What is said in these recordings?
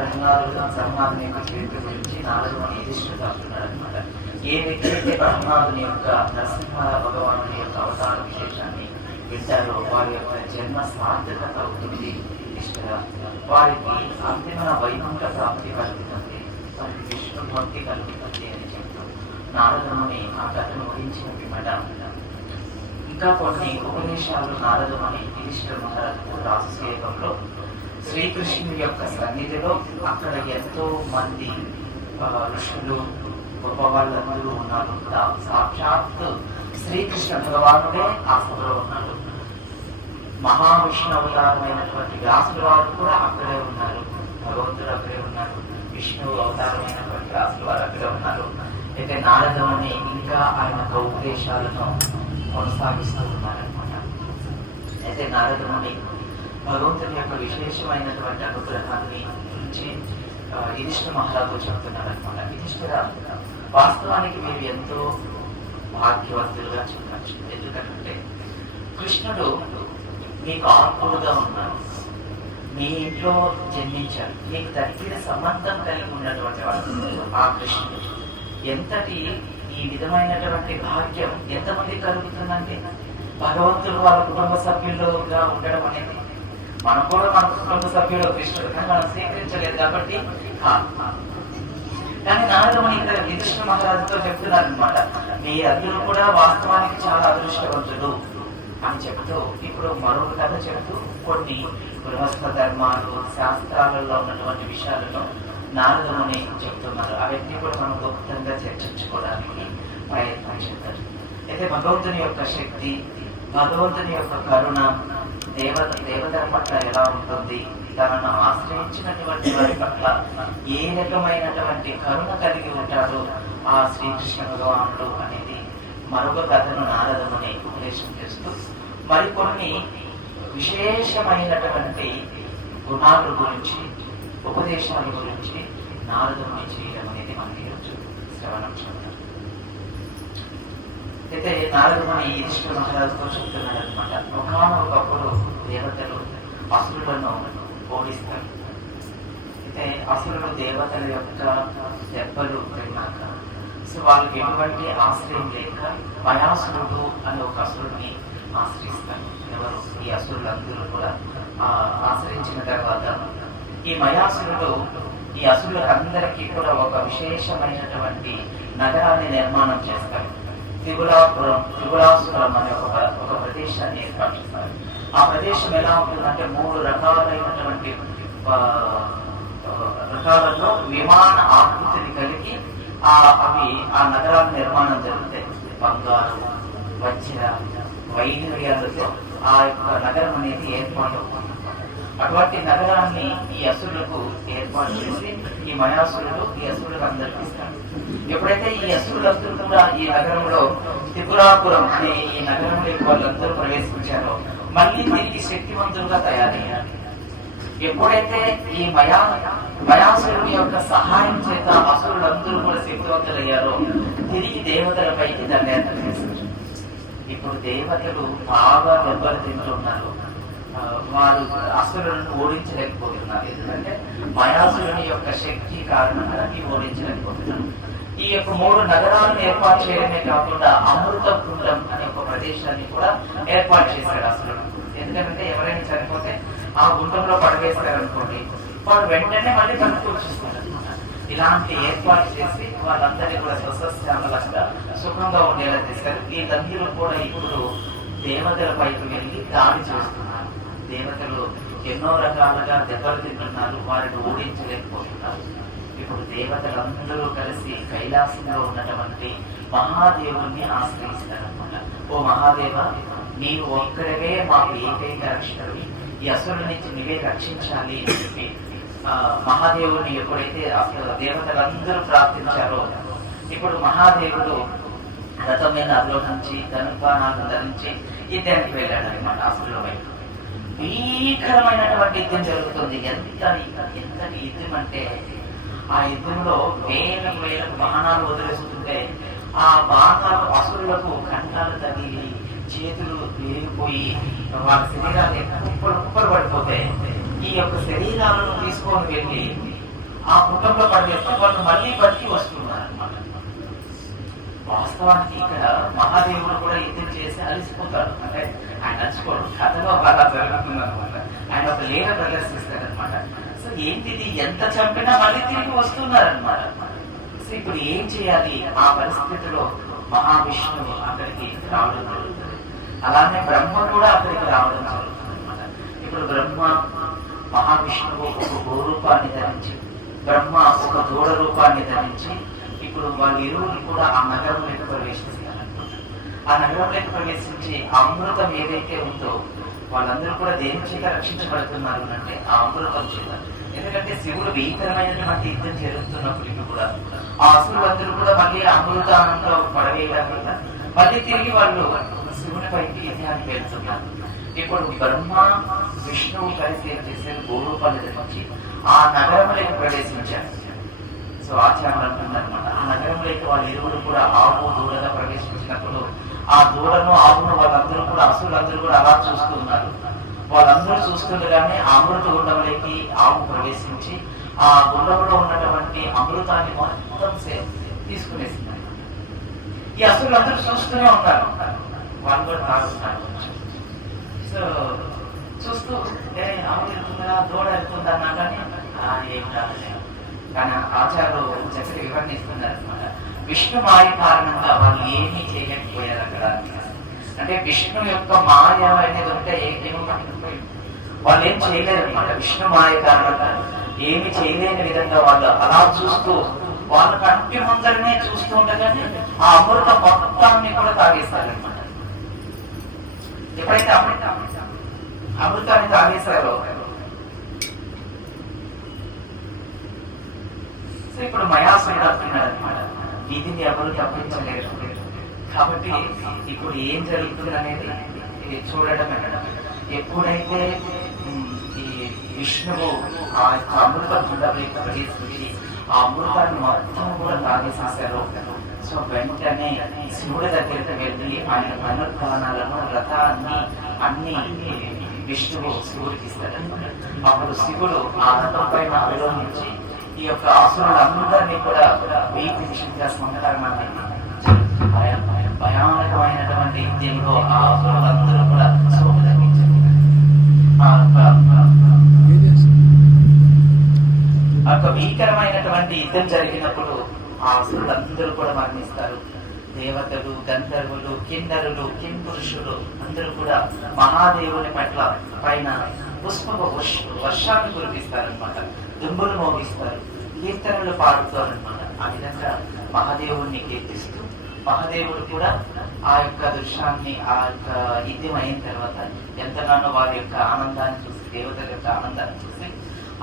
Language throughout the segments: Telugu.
ప్రహ్లాదుని యొక్క చరిత్ర గురించి నారదుని యుధిష్ఠిరుడు చెప్తున్నారు అనమాట. ఏ వ్యక్తి అయితే ప్రహ్లాదుని యొక్క నరసింహ భగవానుని యొక్క అవతార విశేషాన్ని వింటారో వారి యొక్క జన్మ సార్థకత అవుతుంది, వారికి అంతిమ వైకుంఠ ప్రాప్తి కలుగుతుంది, వారికి విష్ణు భక్తి కలుగుతుంది అని చెప్తూ నారదుని ఆ కథను ముగించిన పిమ్మట ఇంకా కొన్ని ఉపదేశాలు నారదుని యుధిష్ఠిర మహారాజుకు రాజసేవంలో శ్రీకృష్ణుడి యొక్క సన్నిధిలో అక్కడ ఎంతో మంది ఋషులు గొప్ప వాళ్ళందరూ ఉన్నారు. సాక్షాత్ శ్రీకృష్ణ భగవానుడే ఆ సభలో ఉన్నారు. మహావిష్ణు అవతారమైనటువంటి వ్యాసుల వారు కూడా అక్కడే ఉన్నారు, భగవంతుడు అక్కడే ఉన్నారు, విష్ణు అవతారమైనటువంటి వ్యాసుల వారు అక్కడే ఉన్నారు. అయితే నారదుని ఇంకా ఆయన ఉపదేశాలను కొనసాగిస్తూ ఉన్నారనమాట. అయితే నారదుని భగవంతుని యొక్క విశేషమైనటువంటి అనుగ్రహాన్ని గురించి యుధిష్ఠిర మహారాజు చెప్తున్నారనమాట. యుధిష్ఠిర, వాస్తవానికి మీరు ఎంతో భాగ్యవంతులుగా చెప్పచ్చు. ఎందుకంటే కృష్ణుడు మీకు ఆత్మలుగా ఉన్నారు, మీ ఇంట్లో జన్మించారు, మీకు దగ్గర సంబంధం కలిగి ఉన్నటువంటి వాడు ఆ కృష్ణుడు. ఎంతటి ఈ విధమైనటువంటి భాగ్యం ఎంతమంది కలుగుతుందంటే భగవంతుడు వాళ్ళ కుటుంబ సభ్యులుగా ఉండడం అనేది. మనం కూడా మన కుటుంబ సభ్యులు కృష్ణుడు, కానీ మనం స్వీకరించలేదు కాబట్టి. కానీ నారదుని ఇక్కడ యుధిష్ఠిర మహారాజుతో చెప్తున్నారు అనమాట, మీ అందరూ కూడా వాస్తవానికి చాలా అదృష్టవంతుడు అని చెప్తూ ఇప్పుడు మరొక కథ చెప్తూ కొన్ని గృహస్థ ధర్మాలు శాస్త్రాలలో ఉన్నటువంటి విషయాలను నారదుని చెప్తున్నారు. అవన్నీ కూడా మనం గొప్పంగా చర్చించుకోవడానికి ప్రయత్నం చేస్తారు. అయితే భగవంతుని యొక్క శక్తి, భగవంతుని యొక్క కరుణ దేవతల పట్ల ఎలా ఉంటుంది, తనను ఆశ్రయించినటువంటి వారి పట్ల ఏ రకమైనటువంటి కరుణ కలిగి ఉంటారో ఆ శ్రీకృష్ణ భగవానుడు అనేది మరొక కథను నారదుని ఉపదేశం చేస్తూ మరికొన్ని విశేషమైనటువంటి గుణాల గురించి ఉపదేశాల గురించి నారదుని చేయడం అనేది మనకి ఈరోజు శ్రవణం చేద్దాం. అయితే నారదుని యుధిష్ఠిర మహారాజుతో చెప్తున్నాడు అనమాట, ఒకప్పుడు దేవతలు అసురులను ఓడిస్తారు. అయితే అసురులు దేవతల యొక్క దెబ్బలు తిన్నాక వాళ్ళకి ఎటువంటి ఆశ్రయం లేక మయాసురుడు అని ఒక అసురుని ఆశ్రయిస్తారు. ఎవరు? ఈ అసురులందరూ కూడా ఆశ్రయించిన తర్వాత ఈ మయాసురుడు ఈ అసురులందరికీ కూడా ఒక విశేషమైనటువంటి నగరాన్ని నిర్మాణం చేస్తారు. త్రిపురాసురం అనే ఒక ప్రదేశాన్ని ఏర్పాటు చేస్తారు. ఆ ప్రదేశం ఎలా ఉంటుందంటే 3 రకాలైనటువంటి రకాలలో విమాన ఆకృతిని కలిగి అవి ఆ నగరాల నిర్మాణం జరుగుతాయి. బంగారు, వజ్ర, వైఢూర్యాలతో ఆ యొక్క నగరం అనేది ఏర్పాటు అవుతుంది. అటువంటి నగరాన్ని ఈ అసురులకు ఏర్పాటు చేసి ఈ మయాసురుడు ఈ అసురులకు అందరికి ఇస్తాడు. ఎప్పుడైతే ఈ అసురులందరూ కూడా ఈ నగరంలో త్రిపురాపురం అనే ఈ నగరంలోకి వాళ్ళందరూ ప్రవేశించారో మళ్ళీ తిరిగి శక్తివంతులుగా తయారయ్యారు. ఎప్పుడైతే ఈ మయాసురుని యొక్క సహాయం చేత అసురులందరూ కూడా శక్తివంతులయ్యారో తిరిగి దేవతలపైకి దండయాత్ర చేశారు. ఇప్పుడు దేవతలు బాగా దెబ్బలు తింటున్నారు, వారు అసురులను ఓడించలేకపోతున్నారు. ఎందుకంటే మయాసురుని యొక్క శక్తి కారణంగా ఓడించలేకపోతున్నారు. ఈ యొక్క 3 నగరాలను ఏర్పాటు చేయడమే కాకుండా అమృత కుండం అనే ఒక ప్రదేశాన్ని కూడా ఏర్పాటు చేశాడు అసురుడు. ఎందుకంటే ఎవరైనా చనిపోతే ఆ గుండంలో పడవేస్తారనుకోండి, వాడు వెంటనే మళ్ళీ బతికి వచ్చేస్తారు. ఇలాంటి ఏర్పాటు చేసి వాళ్ళందరినీ కూడా స్వసశ్యామలంగా సుఖంగా ఉండేలా చేశారు. ఈ దంతులు కూడా ఇప్పుడు దేవతల పైకి వెళ్ళి దాడి చేస్తున్నారు. దేవతలు ఎన్నో రకాలుగా దెబ్బలు తింటున్నారు, వారిని ఓడించలేకపోతున్నారు. ఇప్పుడు దేవతలందరూ కలిసి కైలాసంలో ఉన్నటువంటి మహాదేవుణ్ణి ఆశ్రయిస్తారనమాట. ఓ మహాదేవ, నీవు ఒక్కడవే మాకు ఏకైక రక్షకుడివి, ఈ అసురుల నుంచి నువ్వే రక్షించాలి అని చెప్పి మహాదేవుని ఎప్పుడైతే అసలు దేవతలందరూ ప్రార్థించారో ఇప్పుడు మహాదేవుడు రథమైన అధిలోకించి ధనుర్బాణాలను ధరించి యుద్ధానికి వెళ్ళాడు అనమాట. అసురుల వైపు భీకరమైనటువంటి యుద్ధం జరుగుతుంది. ఎంతటి యుద్ధం అంటే ఆ యుద్ధంలో వేల బాణాలు వదిలేస్తుంటే ఆ బాణాలు అసురులకు కంఠాలు తగిలి చేతులు విరిగిపోయి వాళ్ళ శరీరాలు కుప్పలు పడిపోతాయి. ఈ యొక్క శరీరాలను తీసుకొని వెళ్ళి ఆ కుటుంబంలో పడివేస్తే వాళ్ళు మళ్ళీ బతికి వస్తున్నారు అనమాట. వాస్తవానికి ఇక్కడ మహాదేవుడు కూడా యుద్ధం చేసి అలసిపోతాడు. అంటే ఆయన అలసిపోడు, కథలో అలా జరుగుతుంది అనమాట. ఆయన ఒక లీల ప్రదర్శిస్తాడు అనమాట. సో ఏంటిది, ఎంత చంపినా మళ్ళీ తిరిగి వస్తున్నారనమాట. సో ఇప్పుడు ఏం చేయాలి? ఆ పరిస్థితిలో మహావిష్ణువు అక్కడికి రావడం జరుగుతుంది. అలానే బ్రహ్మ కూడా అక్కడికి రావడం జరుగుతుంది అనమాట. ఇప్పుడు బ్రహ్మ మహావిష్ణువు ఒక గోరూపాన్ని ధరించి, బ్రహ్మ ఒక దూడ రూపాన్ని ధరించి ఇప్పుడు వాళ్ళ ఇరువురు కూడా ఆ నగరంలోకి ప్రవేశిస్తారనమాట. ఆ నగరంలోకి ప్రవేశించి అమృతం ఏదైతే ఉందో వాళ్ళందరూ కూడా దేని చేత రక్షించబడుతున్నారు అంటే ఆ అమృతం చేత. ఎందుకంటే శివుడు భీకరమైనటువంటి యుద్ధం జరుగుతున్నప్పటికీ కూడా ఆ అసురులందరూ కూడా మళ్ళీ అమృతానంలో పడవేయడం వల్ల మళ్ళీ తిరిగి వాళ్ళు శివుని పైకి యుద్ధానికి వెళ్తున్నారు. ఇప్పుడు బ్రహ్మ విష్ణువు కలిసి ఏం చేశారు, గోరూపాన్ని ధరించి ఆ నగరంలోకి ప్రవేశించారు. సో ఆచారం అంటుందన్నమాట, ఆ నగరంలోకి వాళ్ళ ఇరువురు కూడా ఆవు దూడగా ప్రవేశించినప్పుడు ఆ దూడను ఆవును వాళ్ళందరూ కూడా అసురులందరూ కూడా అలా చూస్తూ ఉన్నారు. వాళ్ళందరూ చూస్తుండగానే ఆ అమృత గుండంలోకి ఆవు ప్రవేశించి ఆ గుండంలో ఉన్నటువంటి అమృతాన్ని మొత్తం తీసుకునేసింది. ఈ అసురులందరూ చూస్తూనే ఉంటారు, వాళ్ళు కూడా తాగుతున్నారు. సో చూస్తూ ఆవు వెళ్తుందా దూడ వెళ్తుందా అన్నా కానీ ఏం కాదు. కానీ ఆచార్యులు చక్కటి వివరణ ఇస్తున్నారు అనమాట. విష్ణు మాయ కారణంగా వాళ్ళు ఏమీ చేయలేకపోయారు అక్కడ. అంటే విష్ణు యొక్క మాయ అనేది ఉంటే ఏమో వాళ్ళు ఏం చేయలేరు అనమాట. విష్ణు మాయ కారణంగా ఏమి చేయలేని విధంగా వాళ్ళు అలా చూస్తూ వాళ్ళ కంటి ముందరనే చూస్తూ ఉండగానే ఆ అమృతం మొత్తాన్ని కూడా తాగేస్తారనమాట. ఎప్పుడైతే అమృతాన్ని తాగేశారో ఇప్పుడు మయాసుడు అంటున్నాడు అనమాట, ఇది ఎవరు తప్పించలేరు. కాబట్టి ఇప్పుడు ఏం జరుగుతుంది అనేది చూడడం అనడం. ఎప్పుడైతే ఈ విష్ణువు ఆ యొక్క అమృత గుండంలోకి ప్రవేశించి ఆ అమృతాన్ని మొత్తం కూడా తాగేసేసారు. సో వెంటనే శివుడి దగ్గరికి వెళ్ళి ఆయన అనుష్ఠానాలను వ్రతాన్ని అన్ని విష్ణువు శివుడికి ఇస్తాడు. అప్పుడు శివుడు ఆ రథం పైన ఆరోహించి ఈ యొక్క అసురులందరినీ కూడా వీటి విషయంగా సంతానాన్ని భయానకమైనటువంటి యుద్ధంలో ఆ అసురులందరూ కూడా భీకరమైనటువంటి యుద్ధం జరిగినప్పుడు ఆ అసురులందరూ కూడా మరణిస్తారు. దేవతలు, గంధర్వులు, కిన్నరులు, కింపురుషులు అందరూ కూడా మహాదేవుని పైన పుష్ప వర్షాన్ని కురిపిస్తారనమాట. దుంబులు మోగిస్తారు, కీర్తనలు పాడుతారనమాట. ఆ విధంగా మహాదేవుడిని కీర్తిస్తూ మహాదేవుడు కూడా ఆ యొక్క దృశ్యాన్ని ఆ యొక్క యుద్ధం అయిన తర్వాత ఎంతగానో వారి యొక్క ఆనందాన్ని చూసి, దేవతల యొక్క ఆనందాన్ని చూసి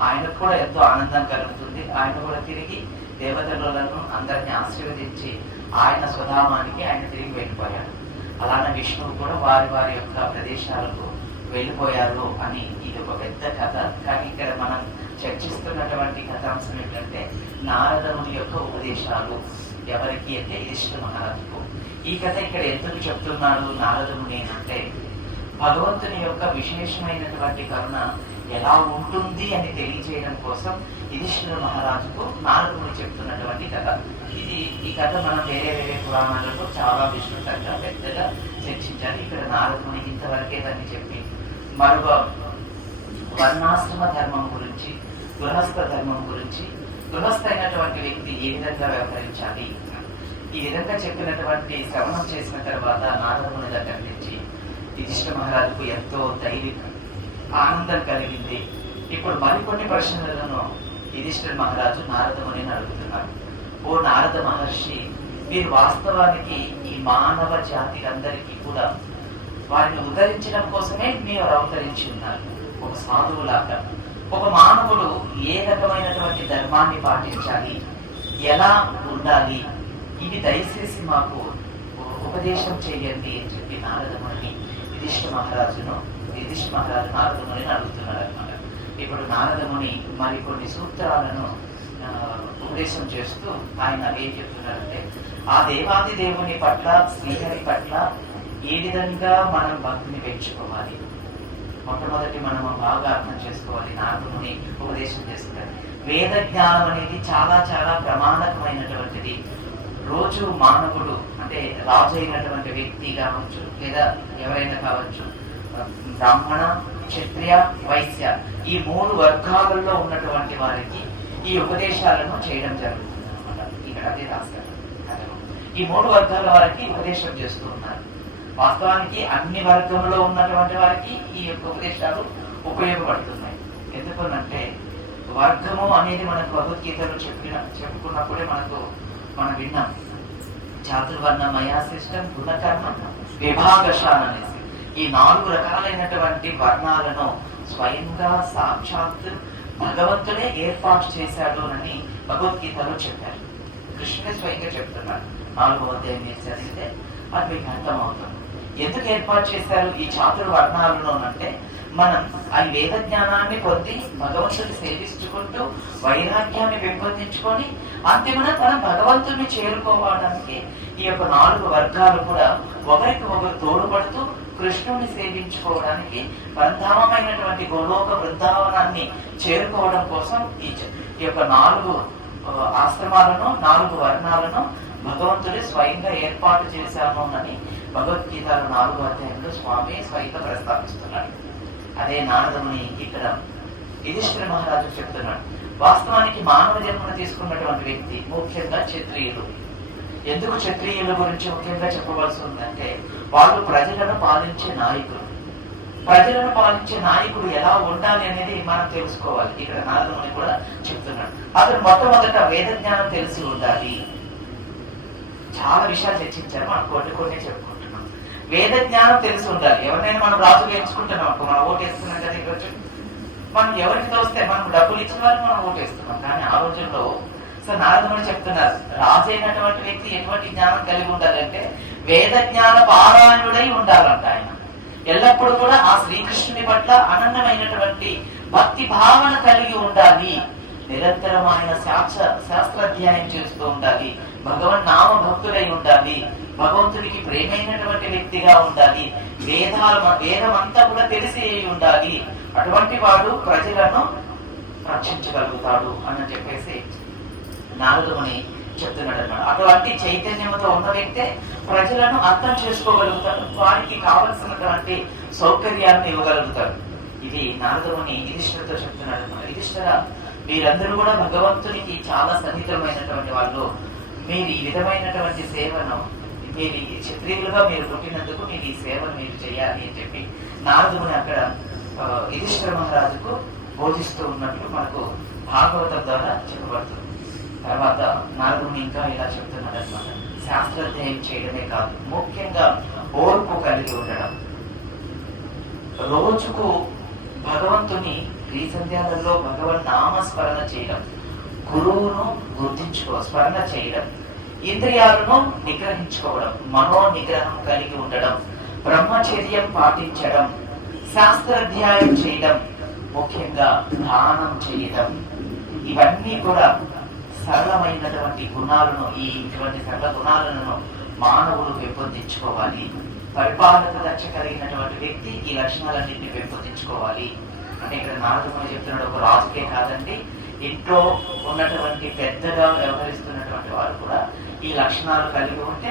ఆయనకు కూడా ఎంతో ఆనందం కలుగుతుంది. ఆయన కూడా తిరిగి దేవతలను అందరినీ ఆశీర్వదించి ఆయన స్వధామానికి ఆయన తిరిగి వెళ్ళిపోయాడు. అలానే విష్ణువు కూడా వారి వారి యొక్క ప్రదేశాలకు వెళ్ళిపోయారు అని ఇది ఒక పెద్ద కథ. కానీ ఇక్కడ మనం చర్చిస్తున్నటువంటి కథాంశం ఏంటంటే నారదుని యొక్క ఉపదేశాలు ఎవరికి అంటే యుధిష్ఠిర మహారాజుకు. ఈ కథ ఇక్కడ ఎందుకు చెప్తున్నాడు నారదుని అంటే భగవంతుని యొక్క విశేషమైనటువంటి కరుణ ఎలా ఉంటుంది అని తెలియజేయడం కోసం యుధిష్ఠిర మహారాజుకు నారదుని చెప్తున్నటువంటి కథ. ఈ కథ మనం వేరే వేరే పురాణాలలో చాలా విస్తృతంగా పెద్దగా చర్చించాలి. ఇక్కడ నారదుని ఇంతవరకే దాన్ని చెప్పి మరొక వర్ణాశ్రమ ధర్మం గురించి, గృహస్థ ధర్మం గురించి, గృహస్థ అయినటువంటి వ్యక్తి ఏ విధంగా వ్యవహరించాలి ఈ విధంగా చెప్పినటువంటి శ్రవణం చేసిన తర్వాత నారదుని దగ్గర నుంచి యుధిష్ఠిర మహారాజుకు ఎంతో ధైర్యం, ఆనందం కలిగింది. ఇప్పుడు మరికొన్ని ప్రశ్నలను యుధిష్ఠిర మహారాజు నారదుని అడుగుతున్నారు. ఓ నారద మహర్షి, మీరు వాస్తవానికి ఈ మానవ జాతి అందరికీ కూడా వారిని ఉద్ధరించడం కోసమే మీరు అవతరించి ఉన్నారు. ఒక సాధువులాగా ఒక మానవుడు ఏ రకమైనటువంటి ధర్మాన్ని పాటించాలి, ఎలా ఉండాలి, ఇది దయచేసి మాకు ఉపదేశం చేయండి అని చెప్పి నారదముని యుధిష్ఠిర మహారాజు నారదముని అడుగుతున్నాడు అనమాట. ఇప్పుడు నారదముని మరికొన్ని సూత్రాలను ఉపదేశం చేస్తూ ఆయన ఏం చెప్తున్నారంటే ఆ దేవాది దేవుని పట్ల, శ్రీహరి పట్ల ఏ విధంగా మనం భక్తిని పెంచుకోవాలి, మొట్టమొదటి మనం బాగా అర్థం చేసుకోవాలి. నారదుని ఉపదేశం చేస్తున్నారు. వేద జ్ఞానం అనేది చాలా చాలా ప్రమాణకమైనటువంటిది. రోజు మానవుడు అంటే రాజు అయినటువంటి వ్యక్తి కావచ్చు, లేదా ఎవరైనా కావచ్చు, బ్రాహ్మణ, క్షత్రియ, వైశ్య, ఈ 3 వర్గాలలో ఉన్నటువంటి వారికి ఈ ఉపదేశాలను చేయడం జరుగుతుంది అనమాట. ఇక్కడ అదే రాస్తారు. ఈ 3 వర్గాల వారికి ఉపదేశం చేస్తూ ఉన్నారు. వాస్తవానికి అన్ని వర్గంలో ఉన్నటువంటి వారికి ఈ యొక్క ఉపదేశాలు ఉపయోగపడుతున్నాయి. ఎందుకనంటే వర్గము అనేది మనకు భగవద్గీతలో చెప్పుకున్నప్పుడే మనం విన్నాం. చాతుర్వర్ణ మయా సిస్టం గుణకర్మ విభాగశాన్ అనేసి ఈ 4 రకాలైనటువంటి వర్ణాలను స్వయంగా సాక్షాత్ భగవంతుడే ఏర్పాటు చేశాడు అని భగవద్గీతలో చెప్పారు. కృష్ణుడే స్వయంగా చెప్తున్నాడు. 4వ అధ్యాయం మీరు చదివితే అది మీకు అర్థమవుతుంది. ఎందుకు ఏర్పాటు చేశారు ఈ చాతుర్వర్ణాలను అంటే, మనం ఆ వేద జ్ఞానాన్ని పొంది భగవంతుని సేవించుకుంటూ వైరాగ్యాన్ని పెంపొందించుకొని అంతిమన మనం భగవంతుని చేరుకోవడానికి ఈ యొక్క 4 వర్గాలు కూడా ఒకరికి ఒకరు తోడ్పడుతూ కృష్ణుని సేవించుకోవడానికి పరంధామమైనటువంటి గోలోక బృందావనాన్ని చేరుకోవడం కోసం ఈ యొక్క 4 ఆశ్రమాలను 4 వర్ణాలను భగవంతుడే స్వయంగా ఏర్పాటు చేశాను అని భగవద్గీతలో 4వ అధ్యాయంలో స్వామి స్వయంగా ప్రస్తావిస్తున్నాడు. అదే నారదుని ఇక్కడ యుధిష్ఠిర మహారాజు చెప్తున్నాడు. వాస్తవానికి మానవ జన్మను తీసుకున్నటువంటి వ్యక్తి ముఖ్యంగా క్షత్రియులు. ఎందుకు క్షత్రియుల గురించి ముఖ్యంగా చెప్పవలసి ఉందంటే, వాళ్ళు ప్రజలను పాలించే నాయకులు. ప్రజలను పాలించే నాయకుడు ఎలా ఉండాలి అనేది మనం తెలుసుకోవాలి. ఇక్కడ నారదుని కూడా చెప్తున్నాడు. అతను మొట్టమొదట వేద జ్ఞానం తెలిసి ఉండాలి. చాలా విషయాలు చర్చించారు, మనం కొన్ని చెప్పుకుంటున్నాం. వేద జ్ఞానం తెలిసి ఉండాలి. ఎవరినైనా మనం రాజుగా ఎంచుకుంటున్నాం అనుకో, మనం ఓటు వేస్తున్నాం కదా. ఇక్కడ మనం ఎవరికి తోస్తే మనం డబ్బులు ఇచ్చిన వారికి మనం ఓటు వేస్తున్నాం. కానీ ఆ రోజుల్లో నారదుడు చెప్తున్నారు, రాజు అయినటువంటి వ్యక్తి ఎటువంటి జ్ఞానం కలిగి ఉండాలంటే వేద జ్ఞాన పారాయణుడై ఉండాలంట. ఆయన ఎల్లప్పుడూ కూడా ఆ శ్రీకృష్ణుని పట్ల అనన్యమైనటువంటి భక్తి భావన కలిగి ఉండాలి. నిరంతరం ఆయన శాస్త్రాధ్యాయం చేస్తూ ఉండాలి. భగవన్ నామ భక్తుడై ఉండాలి. భగవంతుడికి ప్రేమైనటువంటి వ్యక్తిగా ఉండాలి. వేదమంతా కూడా తెలిసి ఉండాలి. అటువంటి వాడు ప్రజలను రక్షించగలుగుతాడు అని చెప్పేసి నారదుని చెప్తున్నాడు అన్నమాట. అటువంటి చైతన్యంతో ఉన్న వ్యక్తే ప్రజలను అర్థం చేసుకోగలుగుతాడు. వారికి కావలసినటువంటి సౌకర్యాలను ఇవ్వగలుగుతాడు. ఇది నారదుని యుధిష్ఠిరతో చెప్తున్నాడు అన్నమాట. యుధిష్ఠిర, మీరందరూ కూడా భగవంతునికి చాలా సన్నిహితమైనటువంటి వాళ్ళు. మీరు ఈ విధమైనటువంటి సేవను, మీరు క్షత్రియులుగా మీరు పుట్టినందుకు మీరు ఈ సేవను మీరు చేయాలి అని చెప్పి నారదుని అక్కడ యుధిష్ఠిర మహారాజుకు బోధిస్తూ ఉన్నట్లు మనకు భాగవతం ద్వారా చెప్పబడుతుంది. తర్వాత నారదుని ఇంకా ఇలా చెప్తున్నాడు అనమాట. శాస్త్రాధ్యాయం చేయడమే కాదు, ముఖ్యంగా ఓర్పు కలిగి ఉండడం. రోజుకు భగవంతుని శ్రీసంధ్యాలలో భగవన్ నామస్మరణ చేయడం, గురువును స్మరణ చేయడం, ఇంద్రియాలను నిగ్రహించుకోవడం, మనో నిగ్రహం కలిగి ఉండడం, బ్రహ్మచర్యం పాటించడం, శాస్త్రాధ్యాయం చేయడం, ముఖ్యంగా దానం చేయడం, ఇవన్నీ కూడా సరళమైనటువంటి గుణాలను, ఇటువంటి సరళ గుణాలను మానవుడు పెంపొందించుకోవాలి. పరిపాలన దక్ష కలిగినటువంటి వ్యక్తి ఈ లక్షణాలన్నింటినీ పెంపొందించుకోవాలి. అంటే ఇక్కడ నారదుడు చెప్తున్నాడు, ఒక రాజుకే కాదండి, ఇంట్లో ఉన్నటువంటి పెద్దగా వ్యవహరిస్తున్నటువంటి వారు కూడా ఈ లక్షణాలు కలిగి ఉంటే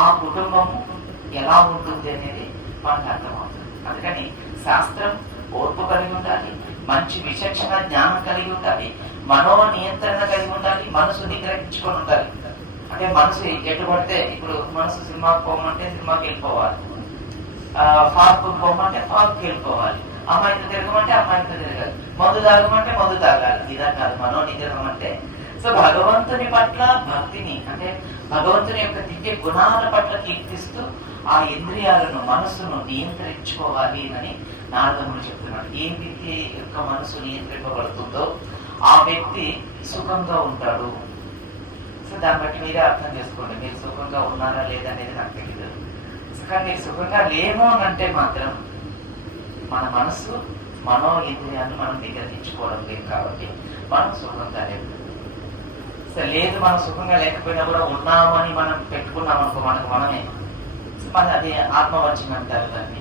ఆ కుటుంబం ఎలా ఉంటుంది అనేది మనకు అర్థమవుతుంది. అందుకని శాస్త్రం ఓర్పు కలిగి ఉండాలి, మంచి విచక్షణ జ్ఞానం కలిగి ఉండాలి, మనో నియంత్రణ కలిగి ఉండాలి, మనసు నిగ్రహించుకొని ఉండాలి. అంటే మనసు ఎటు పడితే, ఇప్పుడు మనసు సినిమాకి పోమంటే సినిమాకి వెళ్ళిపోవాలి, పార్కు పోమంటే పార్క్కి వెళ్ళిపోవాలి, అమ్మాయితో తిరగమంటే అమ్మాయితో తిరగాలి, మందు తాగమంటే మందు తాగాలి. ఇదా కాదు మనో నిగ్రహం అంటే. సో భగవంతుని పట్ల భక్తిని, అంటే భగవంతుని యొక్క దివ్య గుణాల పట్ల కీర్తిస్తూ ఆ ఇంద్రియాలను, మనస్సును నియంత్రించుకోవాలి అని నారదుడు చెప్తున్నాడు. ఏ వ్యక్తి యొక్క మనసు నియంత్రింపబడుతుందో ఆ వ్యక్తి సుఖంగా ఉంటాడు. సో దాన్ని బట్టి మీరే అర్థం చేసుకోండి, మీరు సుఖంగా ఉన్నారా లేదా అనేది నాకు తెలియదు. కానీ మీరు సుఖంగా లేము అని అంటే మాత్రం మన మనసు, మనో ఇంద్రియాన్ని మనం నిగ్రహించుకోవడం లేదు. కాబట్టి మనం సుఖంగా లేదు. సో లేదు, మనం సుఖంగా లేకపోయినా కూడా ఉన్నామని మనం పెట్టుకున్నాం అనుకో, మనమే మన అది ఆత్మవంచన అంటారు దాన్ని.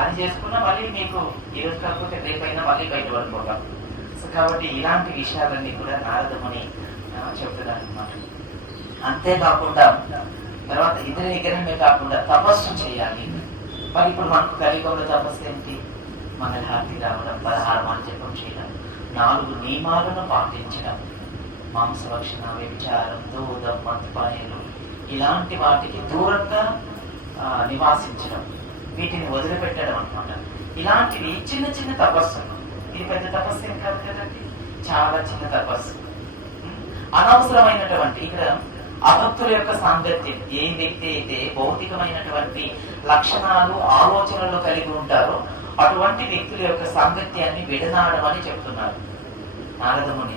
అది చేసుకున్నా మళ్ళీ మీకు ఈరోజు కాకపోతే రేపైనా మళ్ళీ బయటపడిపోతాం. కాబట్టి ఇలాంటి విషయాలన్నీ కూడా నారదముని చెప్తున్నారు అన్నమాట. అంతేకాకుండా తర్వాత ఇతర నిగ్రహమే కాకుండా తపస్సు చేయాలి. మరి ఇప్పుడు మనకు కలియుగంలో తపస్సు ఏంటి? మంగళహారతి రావడం, 16 జపం చేయడం, 4 నియమాలను పాటించడం, మాంసభక్షణ, వ్యభిచారం, దూదం, మద్యపానీయాలు ఇలాంటి వాటికి దూరంగా నివాసించడం, వీటిని వదిలిపెట్టడం అన్నమాట. ఇలాంటివి చిన్న చిన్న తపస్సులు. ఇది పెద్ద తపస్సు ఏం కాదు కదండి, చాలా చిన్న తపస్సు. అనవసరమైనటువంటి ఇక్కడ అభక్తుల యొక్క సాంగత్యం, ఏ వ్యక్తి అయితే భౌతికమైనటువంటి లక్షణాలు ఆలోచనలు కలిగి ఉంటారో అటువంటి వ్యక్తుల యొక్క సాంగత్యాన్ని విడనాడమని చెప్తున్నారు నారదముని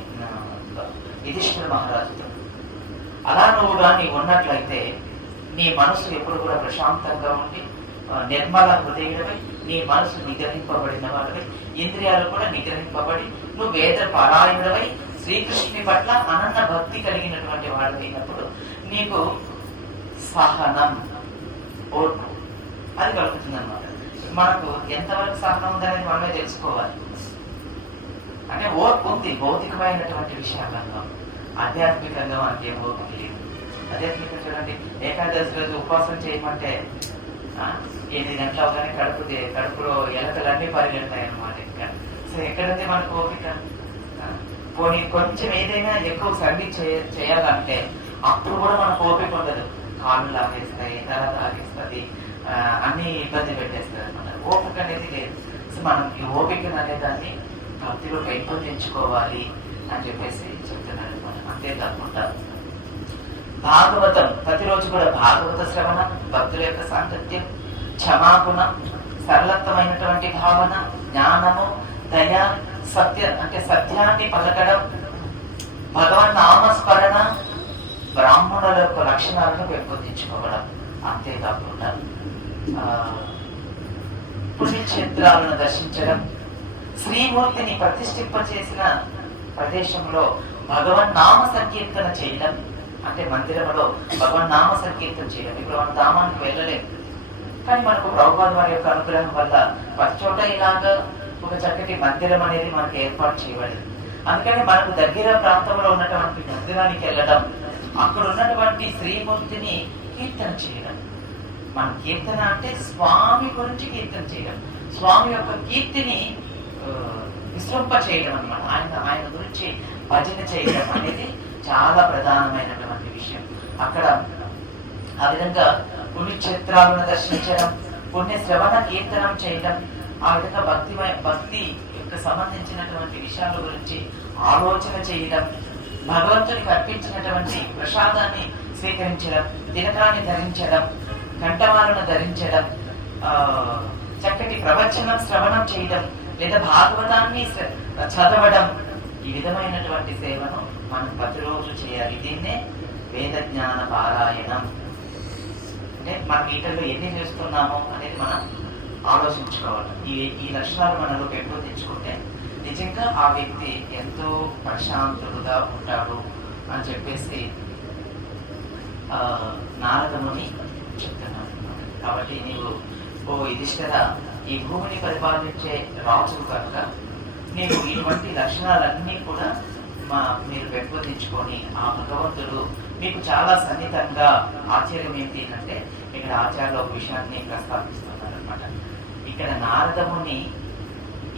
యుధిష్ఠిర మహారాజుతో. అలా నువ్వు కానీ ఉన్నట్లయితే నీ మనసు ఎప్పుడు కూడా ప్రశాంతంగా ఉండి నిర్మల హృదయుడవై, నీ మనసు నిగ్రహింపబడిన వాడవై, ఇంద్రియాలు కూడా నిగ్రహింపబడి నువ్వు వేద పారాయణుడవై శ్రీకృష్ణుని పట్ల అనన్న భక్తి కలిగినటువంటి వాడైనప్పుడు నీకు సహనం, ఓర్పు అది కలుగుతుంది అన్నమాట. మనకు ఎంతవరకు సహనం ఉందనేది మనమే తెలుసుకోవాలి. అంటే ఓర్పు ఉంది భౌతికమైనటువంటి విషయాలలో, ఆధ్యాత్మికంగా మనకి ఏం ఓర్పు లేదు. ఆధ్యాత్మికంగా చూడండి, ఏకాదశి రోజు ఉపవాసం చేయమంటే 8 గంటలు అవగానే కడుపులో ఎలకలన్నీ పరిగెడతాయి అన్నమాట. ఇంకా సో ఎక్కడంటే మనకు ఓపిక, పోనీ కొంచెం ఏదైనా ఎక్కువ సర్వీస్ చేయాలంటే అప్పుడు కూడా మనకు ఓపిక ఉండదు. కాళ్ళు లాగేస్తాయి, తల లాగేస్తుంది, అన్ని ఇబ్బంది పెట్టేస్తుంది అనమాట. ఓపిక అనేది లేదు. సో మనం ఈ ఓపికను అనేదాన్ని భక్తిలో పెంపొందించుకోవాలి అని చెప్పేసి చెప్తున్నాడు అనమాట. అంతేకాకుండా భాగవతం ప్రతిరోజు కూడా భాగవత శ్రవణ, భక్తుల యొక్క సాంగత్యం, క్షమాగుణ, సరళత్వమైనటువంటి భావన, జ్ఞానము, దయ, సత్యాన్ని పలకడం, భగవన్ నామస్మరణ, బ్రాహ్మణుల యొక్క లక్షణాలను పెంపొందించుకోవడం. అంతేకాకుండా పుణ్యక్షేత్రాలను దర్శించడం, శ్రీమూర్తిని ప్రతిష్ఠింప చేసిన ప్రదేశంలో భగవన్ నామ సంకీర్తన చేయడం. అంటే మందిరంలో భగవన్ నామ సంకీర్తన చేయడం. ఇప్పుడు మన ధామానికి వెళ్ళలేము, కానీ మనకు ప్రభుపాద వారి యొక్క అనుగ్రహం వల్ల ప్రతి చోట ఇలాగా ఒక చక్కటి మందిరం అనేది మనకు ఏర్పాటు చేయబడింది. అందుకని మనకు దగ్గర ప్రాంతంలో ఉన్నటువంటి మందిరానికి వెళ్ళడం, అక్కడ ఉన్నటువంటి శ్రీమూర్తిని కీర్తన చేయడం. మన కీర్తన అంటే స్వామి గురించి కీర్తన చేయడం, స్వామి యొక్క కీర్తిని విశ్రంప చేయడం అన్నమాట. ఆయన గురించి భజన చేయడం అనేది చాలా ప్రధానమైనటువంటి విషయం. అక్కడ ఆ విధంగా పుణ్యక్షేత్రాలను దర్శించడం, పుణ్య శ్రవణ కీర్తనం చేయడం, ఆ విధంగా భక్తి యొక్క సంబంధించినటువంటి విషయాల గురించి ఆలోచన చేయడం, భగవంతుడికి అర్పించినటువంటి ప్రసాదాన్ని స్వీకరించడం, తిలకాన్ని ధరించడం, కంఠమాలను ధరించడం, చక్కటి ప్రవచనం శ్రవణం చేయడం, లేదా భాగవతాన్ని చదవడం, ఈ విధమైనటువంటి సేవను మనం ప్రతిరోజు చేయాలి. దీన్నే వేద జ్ఞాన పారాయణం. అంటే మనం వీటిల్లో ఎన్ని చేస్తున్నామో అనేది మనం ఆలోచించుకోవాలి. ఈ లక్షణాలు మనలో పెంపొందించుకుంటే నిజంగా ఆ వ్యక్తి ఎంతో ప్రశాంతుడుగా ఉంటాడు అని చెప్పేసి నారదముని చెప్తున్నాను. కాబట్టి నీవు యుధిష్ఠిర, ఈ భూమిని పరిపాలించే రాజు కనుక నీవు ఇటువంటి లక్షణాలన్నీ కూడా మీరు పెంపొందించుకొని ఆ భగవంతుడు మీకు చాలా సన్నిహితంగా. ఆశ్చర్యం ఏంటి అంటే ఇక్కడ ఆచార్యులు ఒక విషయాన్ని ప్రస్తావిస్తున్నారు అనమాట. ఇక్కడ నారదముని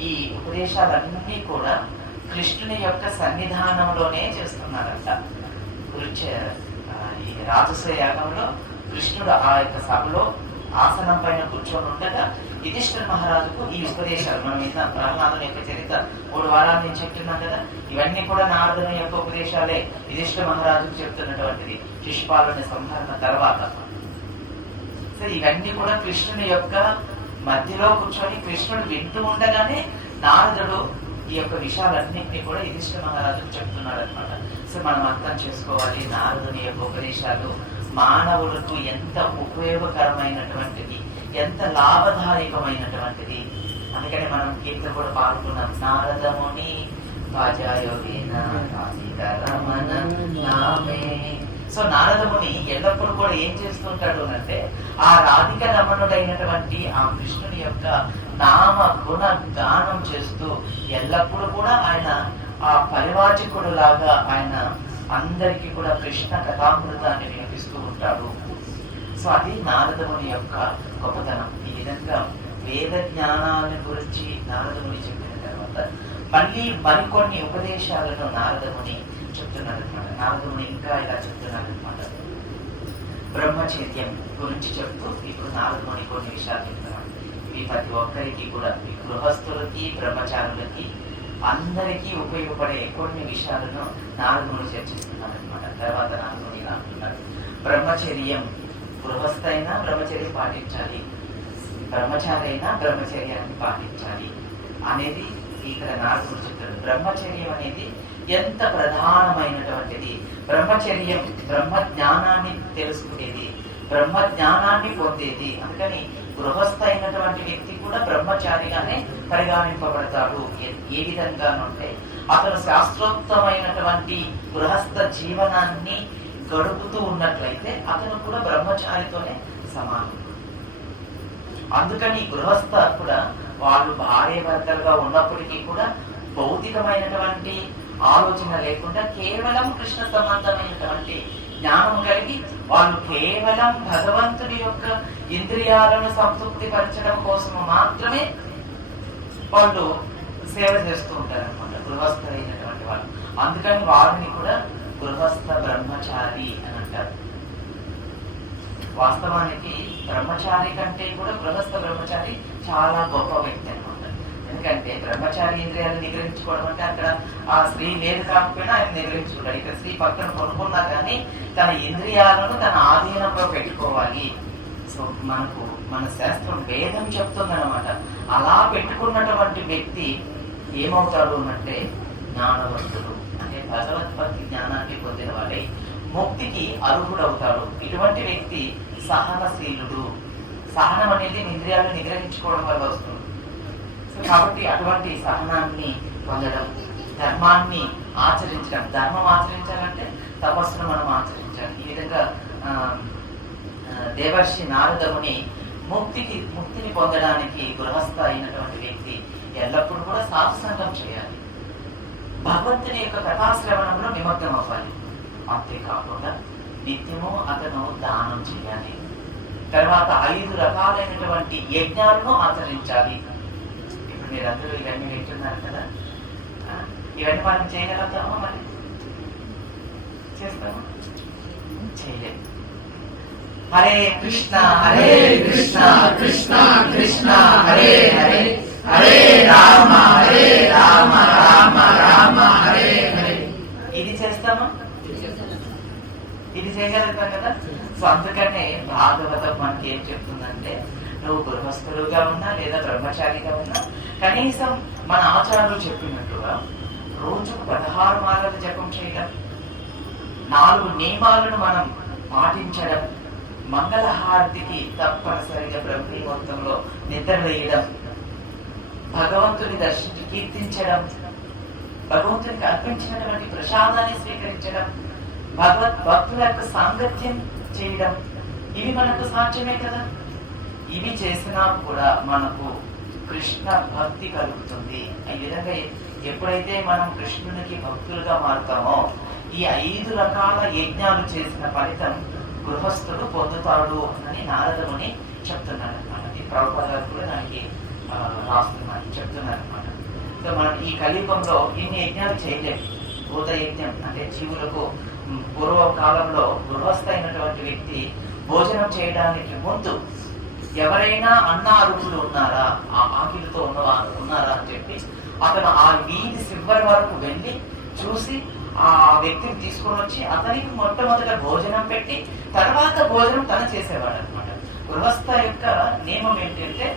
ఈ ఉపదేశాలన్నీ కూడా కృష్ణుని యొక్క సన్నిధానంలోనే చేస్తున్నారంట. ఈ రాజసూయ యాగంలో కృష్ణుడు ఆ యొక్క సభలో ఆసనం పైన కూర్చొని ఉండగా యుధిష్ఠిర మహారాజుకు ఈ ఉపదేశాలు, మనం ఇంత ప్రహ్లాదుని యొక్క చరిత్ర 3 వారాల నుంచి చెప్తున్నాం కదా, ఇవన్నీ కూడా నారదుని యొక్క ఉపదేశాలే యుధిష్ఠిర మహారాజుకు చెప్తున్నటువంటిది శిశుపాలుని సంహరణ తర్వాత. సో ఇవన్నీ కూడా కృష్ణుని యొక్క మధ్యలో కూర్చొని కృష్ణుడు వింటూ ఉండగానే నారదుడు ఈ యొక్క విషయాలన్నింటినీ కూడా యుధిష్ఠిర మహారాజుకు చెప్తున్నాడు అనమాట. సో మనం అర్థం చేసుకోవాలి, నారదుని యొక్క ఉపదేశాలు మానవులకు ఎంత ఉపయోగకరమైనటువంటిది, ఎంత లాభదాయకమైనటువంటిది. అందుకని మనం కీర్తన కూడా పాడుకున్నాం, నారదముని సో నారదముని ఎల్లప్పుడూ కూడా ఏం చేస్తుంటాడు అంటే ఆ రాధిక రమణుడైనటువంటి ఆ కృష్ణుని యొక్క నామ గుణ గానం చేస్తూ ఎల్లప్పుడూ కూడా ఆయన ఆ పరివాచకుడు లాగా ఆయన అందరికీ కూడా కృష్ణ కథామృతాన్ని వినిపిస్తూ ఉంటాడు. సో అది నారదముని యొక్క గొప్పతనం. ఈ విధంగా వేద జ్ఞానాన్ని గురించి నారదముని చెప్పిన తర్వాత మళ్ళీ మరికొన్ని ఉపదేశాలను నారదముని చెప్తున్నాడు అనమాట. నారదముని ఇంకా ఇలా చెప్తున్నాడు అనమాట. బ్రహ్మచర్యం గురించి చెప్తూ ఇప్పుడు నారదముని కొన్ని విషయాలు చెప్తున్నాడు. ఇవి ప్రతి ఒక్కరికి కూడా, గృహస్థులకి బ్రహ్మచారులకి అందరికీ ఉపయోగపడే కొన్ని విషయాలను నారదముని చర్చిస్తున్నాడు అనమాట. తర్వాత నారదముని ఇలా అంటున్నాడు, బ్రహ్మచర్యం గృహస్థ అయినా బ్రహ్మచర్యం పాటించాలి, బ్రహ్మచారి అయినా బ్రహ్మచర్యాన్ని పాటించాలి అనేది ఇక్కడ నారదుడు చెప్తాడు. బ్రహ్మచర్యం అనేది ఎంత ప్రధానమైనటువంటిది. బ్రహ్మచర్యం బ్రహ్మ జ్ఞానాన్ని తెలుసుకునేది, బ్రహ్మ జ్ఞానాన్ని పొందేది. అందుకని గృహస్థ అయినటువంటి వ్యక్తి కూడా బ్రహ్మచారిగానే పరిగణింపబడతాడు. ఏ విధంగానంటే అతను శాస్త్రోక్తమైనటువంటి గృహస్థ జీవనాన్ని గడుపుతూ ఉన్నట్లయితే అతను కూడా బ్రహ్మచారితోనే సమానం. అందుకని గృహస్థ కూడా వాళ్ళు భార్య భర్తలుగా ఉన్నప్పటికీ కూడా భౌతికమైనటువంటి ఆలోచన లేకుండా కేవలం కృష్ణ సంబంధమైనటువంటి జ్ఞానం కలిగి వాళ్ళు కేవలం భగవంతుని యొక్క ఇంద్రియాలను సంతృప్తి పరచడం కోసం మాత్రమే వాళ్ళు సేవ చేస్తూ ఉంటారు అనమాట, గృహస్థులైనటువంటి వాళ్ళు. అందుకని వారిని కూడా గృహస్థ బ్రహ్మచారి అని అంటారు. వాస్తవానికి బ్రహ్మచారి కంటే కూడా గృహస్థ బ్రహ్మచారి చాలా గొప్ప వ్యక్తి అనమాట. ఎందుకంటే బ్రహ్మచారి ఇంద్రియాలు నిగ్రహించుకోవడం అంటే అక్కడ ఆ స్త్రీ లేదు కాకపోయినా ఆయన నిగ్రహించుకుంటాడు. ఇక్కడ స్త్రీ పక్కన కొనుక్కున్నా కానీ తన ఇంద్రియాలను తన ఆధీనంలో పెట్టుకోవాలి. సో మన శాస్త్రం వేదం చెప్తుందన్నమాట. అలా పెట్టుకున్నటువంటి వ్యక్తి ఏమవుతాడు అంటే జ్ఞానవంతుడు, అంటే భగవద్భక్తి జ్ఞానాన్ని పొందిన వాళ్ళే ముక్తికి అర్హుడవుతాడు. ఇటువంటి వ్యక్తి సహనశీలుడు. సహనం అనేది ఇంద్రియాలను నిగ్రహించుకోవడం వల్ల వస్తుంది. కాబట్టి అటువంటి సహనాన్ని పొందడం, ధర్మాన్ని ఆచరించడం. ధర్మం ఆచరించాలంటే తపస్సును మనం ఆచరించాలి. ఈ విధంగా దేవర్షి నారదముని ముక్తిని పొందడానికి గృహస్థ అయినటువంటి వ్యక్తి ఎల్లప్పుడూ కూడా సాధుసంగం చేయాలి, భగవంతుని యొక్క కథాశ్రవణంలో నిమగ్నం అవ్వాలి. అంతేకాకుండా నిత్యము అతను దానం చేయాలి. తర్వాత 5 రకాలైనటువంటి యజ్ఞాలను ఆచరించాలి. ఇప్పుడు మీరందరూ ఇవన్నీ వింటున్నారు కదా, ఇవన్నీ మనం చేయగలుగుతామా? మరి చేస్తామా? చేయలేము. హరే కృష్ణ హరే కృష్ణ కృష్ణ కృష్ణ హరే హరే, హరే రామ రామ రామ హరే హరే. ఇది చేస్తామా? ఇది చేయగలుగుతాం కదా. సో అందుకనే భాగవతం మనకి ఏం చెప్తుందంటే, నువ్వు గృహస్థులుగా ఉన్నా లేదా బ్రహ్మచారిగా ఉన్నా కనీసం మన ఆచారాలు చెప్పినట్టుగా రోజుకు 16 మాలలు జపం చేయడం, 4 నియమాలను మనం పాటించడం, మంగళహారతికి తప్పనిసరిగా బ్రహ్మీ మొత్తంలో నిద్ర వేయడం, భగవంతుని దర్శించి కీర్తించడం, భగవంతునికి అర్పించినటువంటి ప్రసాదాన్ని స్వీకరించడం, భగవద్భక్తుల యొక్క సాంగత్యం చేయడం, ఇవి మనకు సాధ్యమే కదా. ఇవి చేసినా కూడా మనకు కృష్ణ భక్తి కలుగుతుంది. ఈ విధంగా ఎప్పుడైతే మనం కృష్ణునికి భక్తులుగా మారుతామో ఈ 5 రకాల యజ్ఞాలు చేసిన ఫలితం గృహస్థుడు పొందుతాడు అని నారదముని చెప్తున్నాడు అనమాట. ఈ ప్రభుపాద కూడా దానికి రాస్తున్నారు, చెప్తున్నారు అనమాట. సో మనం ఈ కలియుగంలో ఇన్ని యజ్ఞాలు చేయలేము. భూత యజ్ఞం అంటే జీవులకు పూర్వ కాలంలో గృహస్థ అయినటువంటి వ్యక్తి భోజనం చేయడానికి ముందు ఎవరైనా అన్న అరుపులు ఉన్నారా, ఆ ఆకిలితో ఉన్నారా అని చెప్పి అతను ఆ వీధి చివరి వరకు వెళ్ళి చూసి ఆ వ్యక్తిని తీసుకొని వచ్చి అతనికి మొట్టమొదట భోజనం పెట్టి తర్వాత భోజనం తను చేసేవాడు అనమాట. గృహస్థ యొక్క నియమం ఏంటంటే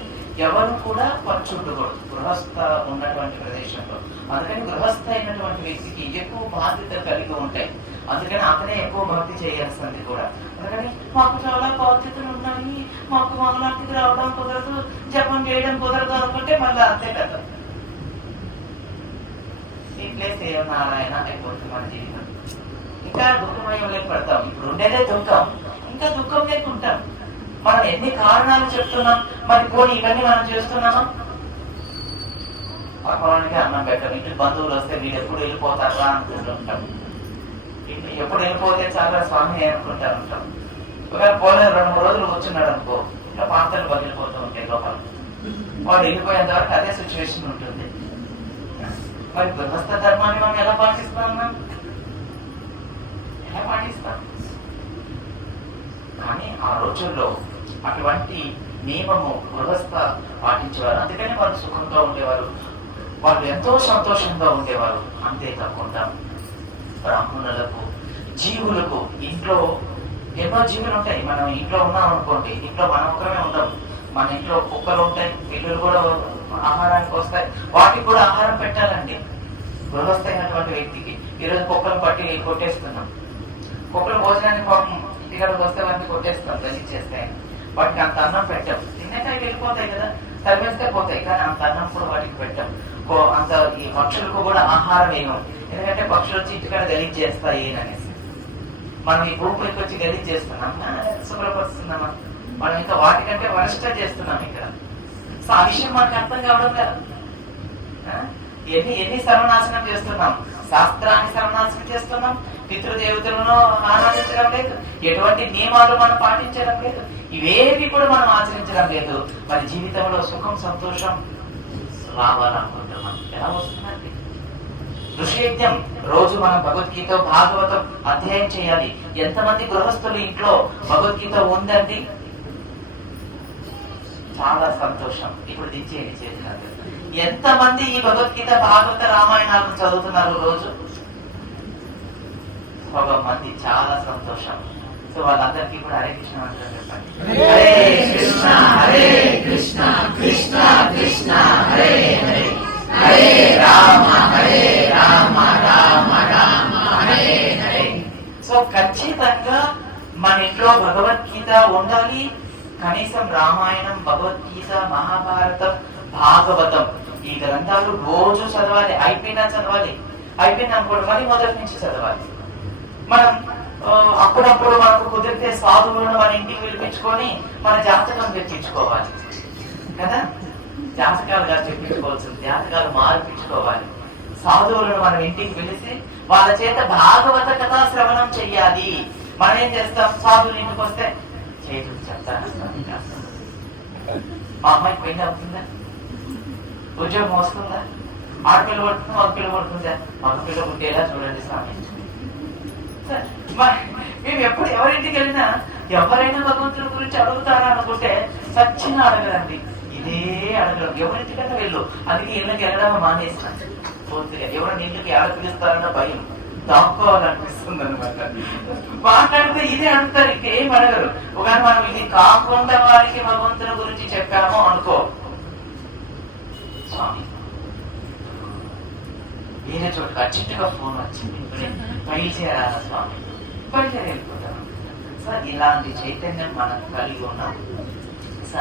ఎవరు కూడా పచ్చుండకూడదు గృహస్థ ఉన్నటువంటి ప్రదేశంలో. అందుకని గృహస్థ అయినటువంటి వ్యక్తికి ఎక్కువ బాధ్యతలు కలిగి ఉంటాయి. అందుకని అతనే ఎక్కువ భక్తి చేయాల్సింది కూడా. అందుకని మాకు చాలా బాధ్యతలు ఉన్నాయి, మాకు మంగళార్తికి రావడం కుదరదు, జపం చేయడం కుదరదు అనుకుంటే మళ్ళీ అంతే కదా, ఈ ప్లేస్ ఏమన్నారాయణ అయిపోతుంది మన జీవితం. ఇంకా దుఃఖమయంలోకి పడతాం. ఇప్పుడు ఉండేదే దుఃఖం, ఇంకా దుఃఖం లేకుంటాం. మనం ఎన్ని కారణాలు చెప్తున్నాం, మరి పోనీ ఇవన్నీ మనం చేస్తున్నామా? ఆ పొలానికి అన్నం పెట్టాం. ఇంటికి బంధువులు వస్తే వీళ్ళు ఎప్పుడు వెళ్ళిపోతారా అనుకుంటుంటాం. ఎప్పుడు వెళ్ళిపోతే చాలా స్వామి అనుకుంటారు ఉంటాం. ఒకవేళ పోలేదు 2-3 రోజులు కూర్చున్నాడు అనుకో, ఇంకా పాత్రలు పగిలిపోతూ ఉంటాయి లోపల. వాడు వెళ్ళిపోయేంత వరకు అదే సిచ్యువేషన్ ఉంటుంది. మరి గృహస్థ ధర్మాన్ని మనం ఎలా పాటిస్తాం? ఎలా పాటిస్తాం? కానీ ఆ రోజుల్లో అటువంటి నియమము గృహస్థ పాటించేవారు. అందుకని వాళ్ళు సుఖంగా ఉండేవారు, వాళ్ళు ఎంతో సంతోషంగా ఉండేవారు. అంతేకాకుండా బ్రాహ్మణులకు, జీవులకు, ఇంట్లో ఎన్నో జీవులు ఉంటాయి. మనం ఇంట్లో ఉన్నాం అనుకోండి, ఇంట్లో మనం ఒక్కరమే ఉంటాం. మన ఇంట్లో కుక్కలు ఉంటాయి, పిల్లలు కూడా ఆహారానికి వస్తాయి. వాటికి కూడా ఆహారం పెట్టాలండి. గృహస్థ అయినటువంటి వ్యక్తికి ఈరోజు కుక్కలు పట్టి కొట్టేస్తున్నాం. కుక్కలు భోజనానికి ఇంటికాడికి వస్తే వాటిని కొట్టేస్తాం, గలిచేస్తాయి. వాటికి అంత అన్నం పెట్టాం. తిన్నాక వెళ్ళిపోతాయి కదా, తరివేస్తే పోతాయి. కానీ అంత అన్నం కూడా వాటికి పెట్టాం. అంత ఈ పక్షులకు కూడా ఆహారం వేయం. ఎందుకంటే పక్షులు వచ్చి ఇంటికాడ గలిచేస్తాయి అనేసి మనం ఈ భూములకి వచ్చి గలీజ్ చేస్తున్నాం, శుభ్రపరుస్తున్నామా? మనం ఇంకా వాటికంటే వరస్ట్ చేస్తున్నాం ఇక్కడ. సో ఆ విషయం మనకు అర్థం కావడం కదా. ఎన్ని సర్వనాశనం చేస్తున్నాం, శాస్త్రాన్ని సర్వనాశనం చేస్తున్నాం, పితృదేవతలను ఆరాధించడం లేదు, ఎటువంటి నియమాలు మనం పాటించడం లేదు, ఇవేవి కూడా మనం ఆచరించడం లేదు. మరి జీవితంలో సుఖం సంతోషం రావాలనుకుంటున్నాం. ఎలా వస్తుందండి? ఋషియజ్ఞం రోజు మనం భగవద్గీత భాగవతం అధ్యయనం చేయాలి. ఎంతమంది గృహస్థులు ఇంట్లో భగవద్గీత ఉందండి? చాలా సంతోషం. ఇప్పుడు దించేయండి చేసినట్టు. ఎంతమంది ఈ భగవద్గీత భాగవత రామాయణాలను చదువుతున్నారు రోజు? 1 మంది. చాలా సంతోషం. సో వాళ్ళందరికీ కూడా హరే కృష్ణ మంత్రం చెప్పండి. హరే కృష్ణ హరే కృష్ణ కృష్ణ కృష్ణ హరే హరే, హరే రామ రామ రామ హరే హరే. సో ఖచ్చితంగా మన ఇంట్లో భగవద్గీత ఉండాలి. కనీసం రామాయణం, భగవద్గీత, మహాభారతం, భాగవతం ఈ గ్రంథాలు రోజు చదవాలి. అయిపోయినా చదవాలి, అయిపోయినా అనుకోండి మళ్ళీ మొదటి నుంచి చదవాలి. మనం అప్పుడప్పుడు మనకు కుదిరితే సాధువులను మన ఇంటికి పిలిపించుకొని మన జాతకం తెప్పించుకోవాలి కదా. జాతకాలుగా చెప్పించుకోవాల్సింది, జాతకాలు మార్పించుకోవాలి. సాధువులను మనం ఇంటికి పిలిచి వాళ్ళ చేత భాగవత కథా శ్రవణం చెయ్యాలి. మనం ఏం చేస్తాం? సాధువులు ఇంటికి వస్తే చేతులు చెప్తాను, మా అమ్మాయికి పెళ్లి అవుతుందా, ఉద్యోగం వస్తుందా, ఆడపిల్ల పడుతుందా, మగపిల్ల పడుతుందా, మగపిల్ల పుట్టేలా చూడండి స్వామి. మేము ఎప్పుడు ఎవరింటికి వెళ్ళినా ఎవరైనా భగవంతుడి గురించి అడుగుతారా అనుకుంటే సచ్చినా అడగదండి, ఇదే అడగడం. ఎవరింటికన్నా వెళ్ళు, అందుకే ఇళ్ళకి వెళ్ళడం మానేసిన పూర్తిగా. ఎవరైనా ఇంటికి ఆడ పిలుస్తారన్న భయం, దాక్కోవాలనిపిస్తుంది అనమాట. మాట్లాడితే ఇదే అడుగుతారు, ఇంకేం అడగరు. ఒకవేళ మనం ఇది కాకుండా వారికి భగవంతుని గురించి చెప్పామో అనుకో, స్వామి వేరే చోట అర్జెంటుగా ఫోన్ వచ్చింది, బయలుదేరాలా స్వామి, బయలుదేరి వెళ్ళిపోతాను సార్. ఇలాంటి చైతన్యం మనం కలిగి ఉన్నాం,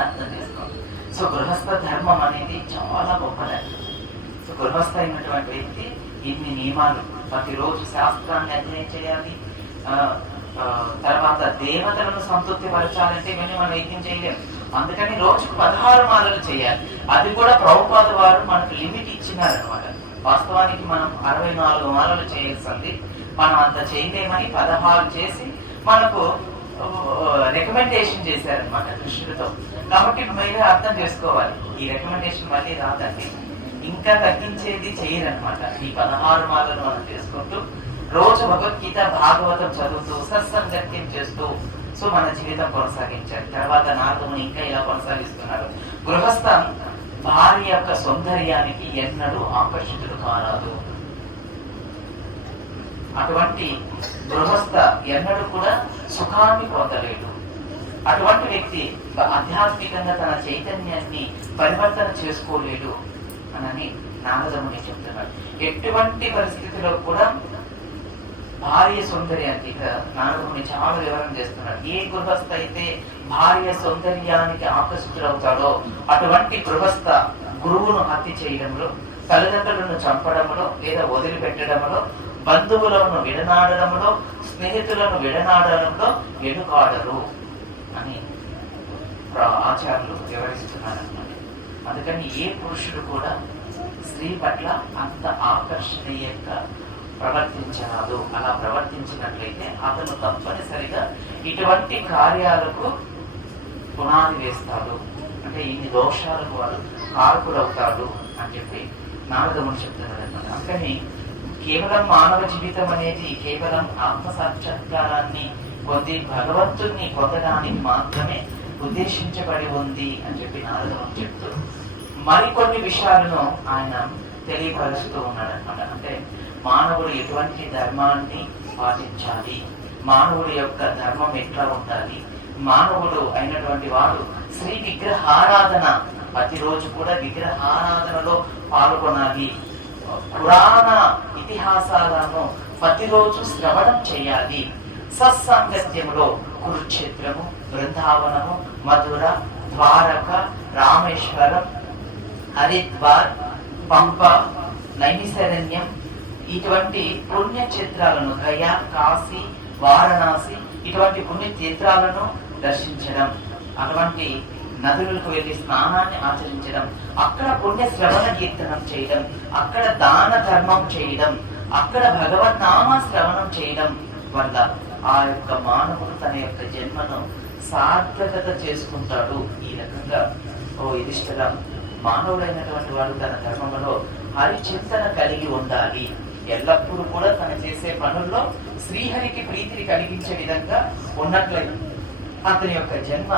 అర్థం చేసుకోండి. సో గృహస్థ ధర్మం అనేది చాలా గొప్పదండి. సో గృహస్థ అయినటువంటి వ్యక్తి ఇన్ని నియమాలు, ప్రతిరోజు శాస్త్రాన్ని అధ్యయనం చేయాలి. తర్వాత దేవతలను సంతృప్తి పరచాలంటే ఇవన్నీ మనం యజ్ఞం చేయలేము. అందుకని రోజుకు 16 మాలలు చేయాలి. అది కూడా ప్రభుపాద వారు మనకు లిమిట్ ఇచ్చినారనమాట. వాస్తవానికి మనం 64 మాలలు చేయాల్సింది, మనం అంత చేయలేమని 16 చేసి మనకు రికమెండేషన్ చేశారనమాట కృష్ణుడితో. కాబట్టి మీరే అర్థం చేసుకోవాలి, ఈ రికమెండేషన్ మళ్ళీ రాదండి, ఇంకా తగ్గించేది చేయరనమాట. ఈ 16 మాలలు మనం చేసుకుంటూ రోజు భగవద్గీత భాగవతం చదువుతూ సత్సంగత్యం చేస్తూ సో మన జీవితం కొనసాగించారు. తర్వాత నారదుని ఇంకా ఇలా కొనసాగిస్తున్నారు. గృహస్థం భార్య యొక్క సౌందర్యానికి ఎన్నడూ ఆకర్షితుడు కారాదు. అటువంటి గృహస్థ ఎన్నడూ కూడా సుఖాన్ని పొందలేడు. అటువంటి వ్యక్తి ఆధ్యాత్మికంగా తన చైతన్యాన్ని పరివర్తన చేసుకోలేడు అని నారదముని చెప్తున్నారు. ఎటువంటి పరిస్థితిలో కూడా భార్య సౌందర్యానికి ఇక్కడ నారదముని చాలా వివరణ చేస్తున్నారు. ఏ గృహస్థ అయితే భార్య సౌందర్యానికి ఆకర్షితుడవుతాడో అటువంటి గృహస్థ గురువును హత్య చేయడంలో, తల్లిదండ్రులను చంపడంలో లేదా వదిలిపెట్టడంలో, బంధువులను విడనాడడంలో, స్నేహితులను విడనాడడంలో వెనుకాడరు అని ఆచార్యులు వివరిస్తున్నారన్నమాట. అందుకని ఏ పురుషుడు కూడా స్త్రీ పట్ల అంత ఆకర్షణీయంగా ప్రవర్తించరాదు. అలా ప్రవర్తించినట్లయితే అతను తప్పనిసరిగా ఇటువంటి కార్యాలకు పునాది వేస్తాడు, అంటే ఇన్ని దోషాలకు వాడు కారకుడవుతాడు అని చెప్పి నారదముడు చెప్తున్నాడు అనమాట. అందుకని కేవలం మానవ జీవితం అనేది కేవలం ఆత్మ సాక్షాత్కారాన్ని పొంది భగవంతుణ్ణి పొందడానికి మాత్రమే ఉద్దేశించబడి ఉంది అని చెప్పి నారదముడు చెప్తూ మరికొన్ని విషయాలను ఆయన తెలియపరుస్తూ ఉన్నాడు అనమాట. అంటే మానవుడు ఎటువంటి ధర్మాన్ని పాటించాలి, మానవుడి యొక్క ధర్మం ఎట్లా ఉండాలి, మానవుడు అయినటువంటి వాడు శ్రీ విగ్రహారాధన ప్రతిరోజు కూడా విగ్రహారాధనలో పాల్గొనాలి, పురాణ ఇతిహాసాలను ప్రతిరోజు శ్రవణం చేయాలి, సత్సాంగత్యములో కురుక్షేత్రము, బృందావనము, మధుర, ద్వారక, రామేశ్వరం, హరిద్వార్, పంప, నైమిశరణ్యం ఇటువంటి పుణ్యక్షేత్రాలను, గయా, కాశీ, వారణాసి ఇటువంటి పుణ్యక్షేత్రాలను దర్శించడం, అటువంటి నదులకు వెళ్లి స్నానాన్ని ఆచరించడం, అక్కడ పుణ్య శ్రవణ కీర్తనం చేయడం, అక్కడ దాన ధర్మం చేయడం, అక్కడ భగవన్నామ శ్రవణం చేయడం వల్ల ఆ యొక్క మానవుడు తన యొక్క జన్మను సార్థకత చేసుకుంటాడు. ఈ రకంగా ఓ యుధిష్ఠిర, మానవుడైనటువంటి వాడు తన ధర్మంలో హరిచింతన కలిగి ఉండాలి. ఎల్లప్పుడూ కూడా తను చేసే పనుల్లో శ్రీహరికి ప్రీతిని కలిగించే విధంగా ఉన్నట్లయితే అతని యొక్క జన్మ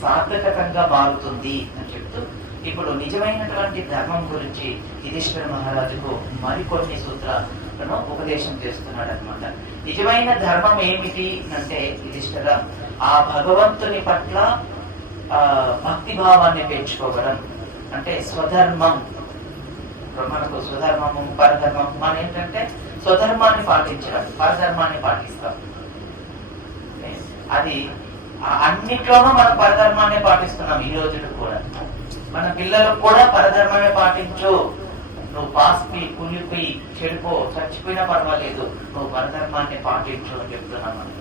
సార్థకంగా మారుతుంది అని చెప్తూ ఇప్పుడు నిజమైనటువంటి ధర్మం గురించి యుధిష్ఠిర మహారాజుకు మరికొన్ని సూత్రాలను ఉపదేశం చేస్తున్నాడు అనమాట. నిజమైన ధర్మం ఏమిటి అంటే యుధిష్ఠిర, ఆ భగవంతుని పట్ల భక్తి భావాన్ని పెంచుకోవడం, అంటే స్వధర్మం. మనకు స్వధర్మము పరధర్మం, మనం ఏంటంటే స్వధర్మాన్ని పాటించడం, పరధర్మాన్ని పాటిస్తాం. అది అన్నిట్లోనూ మనం పరధర్మాన్ని పాటిస్తున్నాం. ఈ రోజులు కూడా మన పిల్లలకు కూడా పరధర్మాన్ని పాటించు, నువ్వు పాస్పి, కులిపోయి, చెడిపో, చచ్చిపోయినా పర్వాలేదు, నువ్వు పరధర్మాన్ని పాటించు అని చెప్తున్నాం. మనం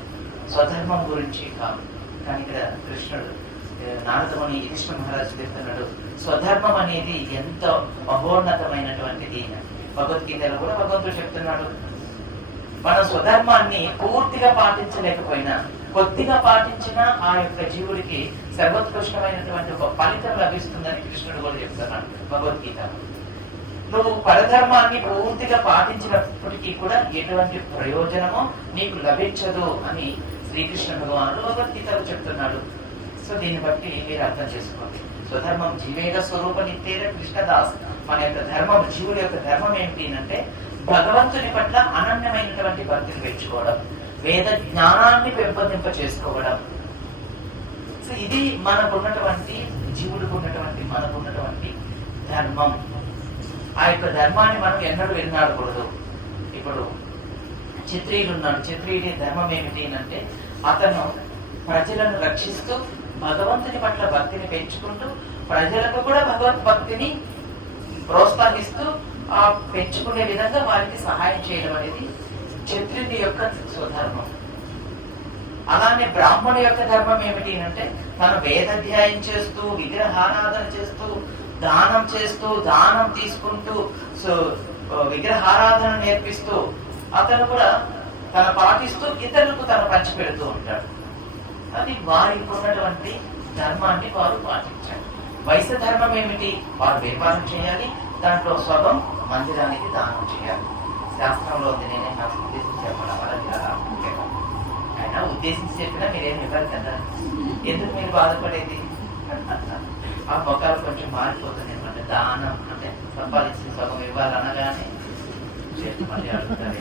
స్వధర్మం గురించి కాదు. కానీ ఇక్కడ కృష్ణుడు నారదముని యుధిష్ఠిర మహారాజు చెప్తున్నాడు, స్వధర్మం అనేది ఎంతో మహోన్నతమైనటువంటిది. భగవద్గీతలో కూడా భగవంతుడు చెప్తున్నాడు, మన స్వధర్మాన్ని పూర్తిగా పాటించలేకపోయినా కొద్దిగా పాటించినా ఆ యొక్క జీవుడికి సర్వోత్కృష్టమైనటువంటి ఒక ఫలితం లభిస్తుందని కృష్ణుడు కూడా చెప్తున్నాడు భగవద్గీత. నువ్వు పరధర్మాన్ని పూర్తిగా పాటించినప్పటికీ కూడా ఎటువంటి ప్రయోజనమో నీకు లభించదు అని శ్రీకృష్ణ భగవానుడు భగవద్గీతలో చెప్తున్నాడు. సో దీన్ని బట్టి మీరు అర్థం చేసుకోండి. స్వధర్మం జీవేద స్వరూప నిత్యేద కృష్ణదాస్. మన యొక్క ధర్మం, జీవుల యొక్క ధర్మం ఏంటి అంటే భగవంతుని పట్ల అనన్యమైనటువంటి భక్తిని పెంచుకోవడం, వేద జ్ఞానాన్ని పెంపొందింప చేసుకోవడం. సో ఇది మనకున్నటువంటి, జీవులకు ఉన్నటువంటి, మనకున్నటువంటి ధర్మం. ఆ యొక్క ధర్మాన్ని మనం ఎన్నడూ విన్నాడకూడదు. ఇప్పుడు క్షత్రియుడు ఉన్నాడు, క్షత్రియుడి ధర్మం ఏమిటి అంటే అతను ప్రజలను రక్షిస్తూ భగవంతుని పట్ల భక్తిని పెంచుకుంటూ ప్రజలకు కూడా భగవద్భక్తిని ప్రోత్సహిస్తూ ఆ పెంచుకునే విధంగా వారికి సహాయం చేయడం అనేది క్షత్రియుడి యొక్క స్వధర్మం. అలానే బ్రాహ్మణుడి యొక్క ధర్మం ఏమిటి అంటే తను వేదాధ్యాయం చేస్తూ, విగ్రహారాధన చేస్తూ, దానం చేస్తూ, దానం తీసుకుంటూ, విగ్రహారాధన నేర్పిస్తూ అతను కూడా తన పాటిస్తూ ఇతరులకు తను పంచిపెడుతూ ఉంటాడు. అది వారికి ఉన్నటువంటి ధర్మాన్ని వారు పాటించారు. వైశ్య ధర్మం ఏమిటి? వారు వ్యాపారం చేయాలి, దాంట్లో స్వభం మందిరానికి దానం చేయాలి. శాస్త్రంలో ఉంది. నేనే నాకు ఉద్దేశించి చెప్పడం ఆయన ఉద్దేశించి చెప్పినా మీరేమి ఇవ్వాలి కదా, ఎందుకు మీరు బాధపడేది? ఆ మొక్కలు కొంచెం మారిపోతుంది అనమాట. దానం అంటే సంపాదించిన స్వభం ఇవ్వాలనగానే మళ్ళీ అడుగుతారు,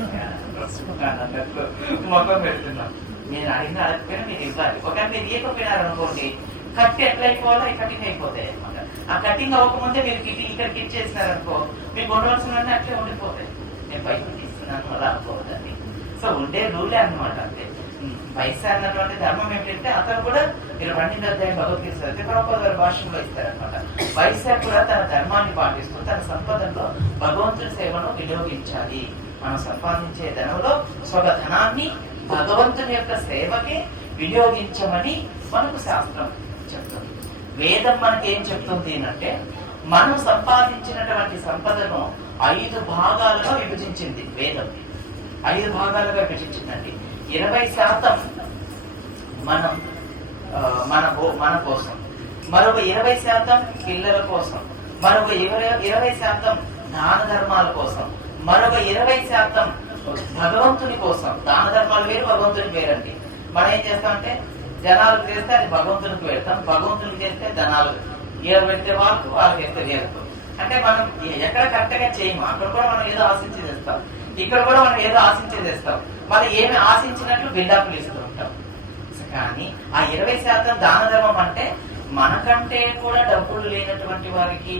మొక్కం పెడుతున్నాం. మీరు అడిగిన అడగకపోయినా మీరు ఇవ్వాలి. ఒకవేళ మీరు ఇవ్వకపోయినారు అనుకోండి, కట్టి ఎట్లా అయిపోవాలో కటింగ్ అయిపోతాయి అనమాట. ఆ కటింగ్ అవ్వకముందే మీరు ఇక్కడ కిట్ చేసినారనుకో, మీకు ఉండవలసినవన్నీ అట్లే ఉండిపోతాయి. నేను పైకి తీస్తున్నాను అలా అనుకోవద్దండి. సో ఉండే రూలే అనమాట. అంతే. వైశ్య అన్నటువంటి ధర్మం ఏమిటంటే అతను కూడా 12వ అధ్యాయం భగవద్గీత ప్రభుపాదుల గారి భాషలో ఇస్తారనమాట. వైశ్య కూడా తన ధర్మాన్ని పాటిస్తూ తన సంపదలో భగవంతుడి సేవను వినియోగించాలి. మనం సంపాదించే ధనంలో స్వగ ధనాన్ని భగవంతుని యొక్క సేవకి వినియోగించమని మనకు శాస్త్రం చెప్తుంది. వేదం మనకి ఏం చెప్తుంది అంటే మనం సంపాదించినటువంటి సంపదను 5 భాగాలుగా విభజించింది వేదం. 5 భాగాలుగా విభజించిందండి. 20% మనం మన కోసం, మరొక 20% పిల్లల కోసం, మరొక 20% దాన ధర్మాల కోసం, మరొక 20% భగవంతుని కోసం. దాన ధర్మాలు వేరు, భగవంతునికి వేరండి. మనం ఏం చేస్తామంటే జనాలకు చేస్తే అది భగవంతునికి పెడతాం, భగవంతునికి చేస్తే ధనాలు పెడితే వాళ్ళకి చేస్తే వీళ్ళకు. అంటే మనం ఎక్కడ కరెక్ట్ గా చేయము. అక్కడ కూడా మనం ఏదో ఆశించి చేస్తాం, ఇక్కడ కూడా మనం ఏదో ఆశించి చేస్తాం. మనం ఏమి ఆశించినట్లు బిల్డప్లు ఇస్తూ ఉంటాం. కానీ ఆ 20% దాన ధర్మం అంటే మనకంటే కూడా డబ్బులు లేనటువంటి వారికి,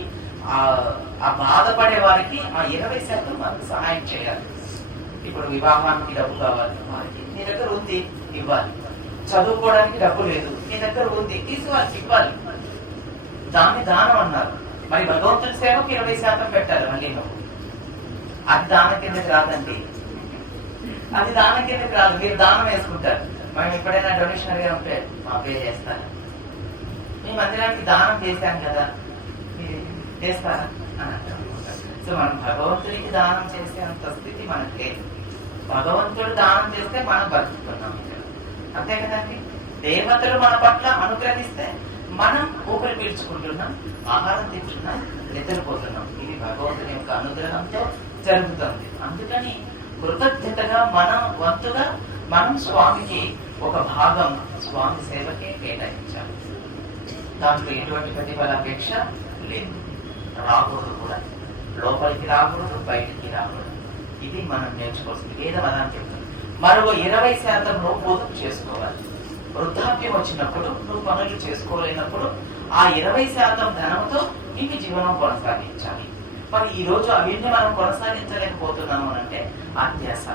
ఆ బాధపడే వారికి ఆ 20% మనకు సహాయం చేయాలి. ఇప్పుడు వివాహానికి డబ్బు కావాలి, వారికి నీ దగ్గర ఉంది ఇవ్వాలి. చదువుకోవడానికి డబ్బు లేదు, నీ దగ్గర ఉంది తీసుకోవాలి, ఇవ్వాలి. దాన్ని దానం అన్నారు. మరి భగవంతుని సేవకు 20% పెట్టాలి. మళ్ళీ అది దానం కిందకి రాదండి, అది దానం కిందకి రాదు. మీరు దానం వేసుకుంటారు. మనం ఎప్పుడైనా డొనేషనరీ గా ఉంటే మా పే చేస్తారు. మీ మందిరానికి దానం చేశాం కదా, మీరు చేస్తారా అని అంటారు. సో మనం భగవంతుడికి దానం చేసేంత స్థితి మనకు లేదు. భగవంతుడు దానం చేస్తే మనం బతుకుతున్నాం, అంతే కదండి. దేవతలు మన పట్ల అనుగ్రహిస్తే మనం ఊపిరి పీల్చుకుంటున్నాం, ఆహారం తింటున్నాం, నిద్రపోతున్నాం. ఇది భగవంతుని యొక్క అనుగ్రహంతో జరుగుతుంది. అందుకని కృతజ్ఞతగా మన వంతుగా మనం స్వామికి ఒక భాగం స్వామి సేవకే కేటాయించాలి. దాంట్లో ఎటువంటి ప్రతిఫలాపేక్ష లేదు, రాకూడదు కూడా. లోపలికి రాకూడదు, బయటికి రాకూడదు. ఇది మనం నేర్చుకోవాల్సింది. వేదం అదని చెప్తుంది. మరో 20% నువ్వు పొదుపు చేసుకోవాలి. వృద్ధాప్యం వచ్చినప్పుడు నువ్వు పనులు చేసుకోలేనప్పుడు ఆ 20% ధనంతో నీకు జీవనం కొనసాగించాలి. మరి ఈ రోజు అవన్నీ మనం కొనసాగించలేకపోతున్నాము అంటే అత్యాస.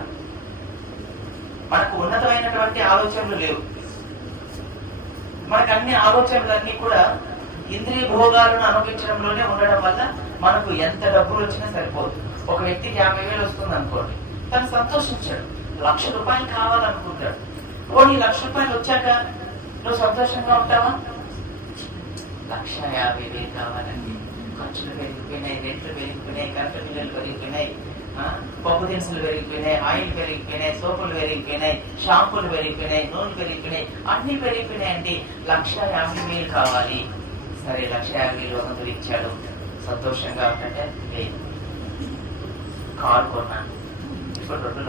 మనకు ఉన్నతమైనటువంటి ఆలోచనలు లేవు. మనకు అన్ని ఆలోచనలన్నీ కూడా ఇంద్రియ భోగాలను అనుభవించడంలోనే ఉండడం వల్ల మనకు ఎంత డబ్బులు వచ్చినా సరిపోదు. ఒక వ్యక్తికి 50,000 వస్తుంది అనుకోండి, తను సంతోషించాడు. 1,00,000 రూపాయలు కావాలనుకుంటాడు. పోనీ 1,00,000 రూపాయలు వచ్చాక నువ్వు సంతోషంగా ఉంటావా? 1,50,000 కావాలండి. ఖర్చులు పెరిగిపోయినాయి, రెంట్లు పెరిగిపోయినాయి, కరెంటు బిల్లులు పెరిగిపోయినాయి, పప్పు దినుసులు పెరిగిపోయినాయి, ఆయిల్ పెరిగిపోయినాయి, సోపులు పెరిగిపోయినాయి, షాంపూలు పెరిగిపోయినాయి, నూనెలు పెరిగిపోయినాయి, అన్ని పెరిగిపోయినాయండి. 1,50,000 కావాలి. సరే 1,50,000 భగవంతుడు ఇచ్చాడు, సంతోషంగా ఉంటే లేదు. కారు కొన్నాను, ఇప్పుడు 2 లక్షలు